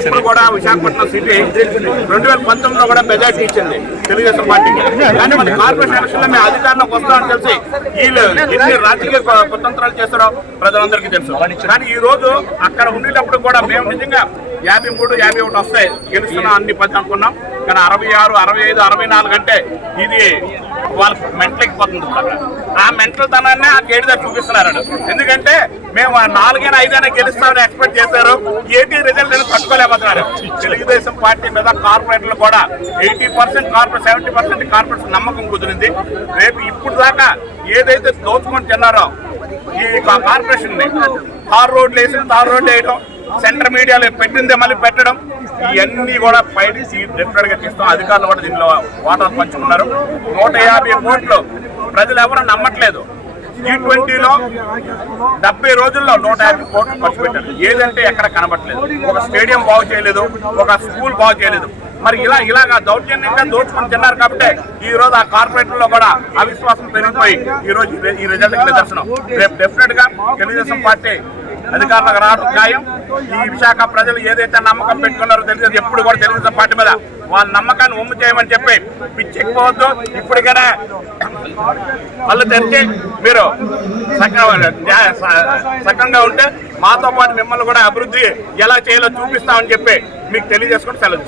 ఇప్పుడు కూడా విశాఖపట్నం సిటీ రెండు వేల పంతొమ్మిదిలో కూడా మెజార్టీ ఇచ్చింది తెలుగుదేశం పార్టీకి కానీ మన కార్పొరేషన్ ఎలక్షన్ మేము అధికారంలోకి వస్తామని తెలిసి వీళ్ళు ఎన్ని రాజకీయ కుతంత్రాలు చేస్తారో ప్రజలందరికీ తెలుసు. కానీ ఈ రోజు అక్కడ ఉండేటప్పుడు కూడా మేము నిజంగా యాభై మూడు యాభై ఒకటి వస్తాయి. గెలుస్తున్నాం అన్ని పది అనుకున్నాం. కానీ అరవై ఆరు అరవై ఐదు అరవై నాలుగు అంటే ఇది వాళ్ళ మెంటల్కి పోతుంది ఆ మెంటల్ తనాన్ని ఆ కేడిదారు చూపిస్తున్నారు ఎందుకంటే మేము నాలుగైనా ఐదైనా గెలుస్తామని ఎక్స్పెక్ట్ చేశారు. ఏటీ రిజల్ట్ అని తట్టుకోలేకపోతున్నారు. తెలుగుదేశం పార్టీ మీద కార్పొరేట్లు కూడా eighty percent corporate seventy percent corporate నమ్మకం కుదిరింది. రేపు ఇప్పుడు దాకా ఏదైతే దోచుకొని తిన్నారో ఈ కా- కార్పొరేషన్ తార్ రోడ్లు వేసిన తార్ రోడ్లు వేయడం సెంటర్ మీడియాలో పెట్టిందే మళ్ళీ పెట్టడం. ఇవన్నీ కూడా బయట డిఫరెంట్గా తీస్తాం. అధికారులు కూడా దీనిలో వాటాలు పంచుకున్నారు. నూట యాభై కోట్లు ప్రజలు ఎవరు నమ్మట్లేదు. జీ ట్వంటీలో డెబ్బై రోజుల్లో నూట యాభై కోట్లు ఖర్చు పెట్టారు. ఏదంటే ఎక్కడ కనబట్టలేదు ఒక స్టేడియం బాగు చేయలేదు. ఒక స్కూల్ బాగు చేయలేదు. మరి ఇలా ఇలాగా దౌర్జన్యంగా దోచుకొని తిన్నారు కాబట్టి ఈ రోజు ఆ కార్పొరేటర్లో కూడా అవిశ్వాసం పెరిగిపోయి ఈ రోజు ఈ- ఈ రిజల్ట్ నిదర్శనం. రేపు డెఫినెట్గా తెలుగుదేశం పార్టీ అధికారులకు రావడం ఖాయం. ఈ విశాఖ ప్రజలు ఏదైతే నమ్మకం పెట్టుకున్నారో తెలియదు ఎప్పుడు కూడా తెలుగుదేశం పార్టీ మీద వాళ్ళ నమ్మకాన్ని ఒమ్ము చేయమని చెప్పి పిచ్చెక్కిపోవద్దు ఇప్పటికైనా వాళ్ళు తెరిచి మీరు సక్రంగా ఉంటే మాతో పాటు మిమ్మల్ని కూడా అభివృద్ధి ఎలా చేయాలో చూపిస్తామని చెప్పి మీకు తెలియజేసుకుని సెలవు.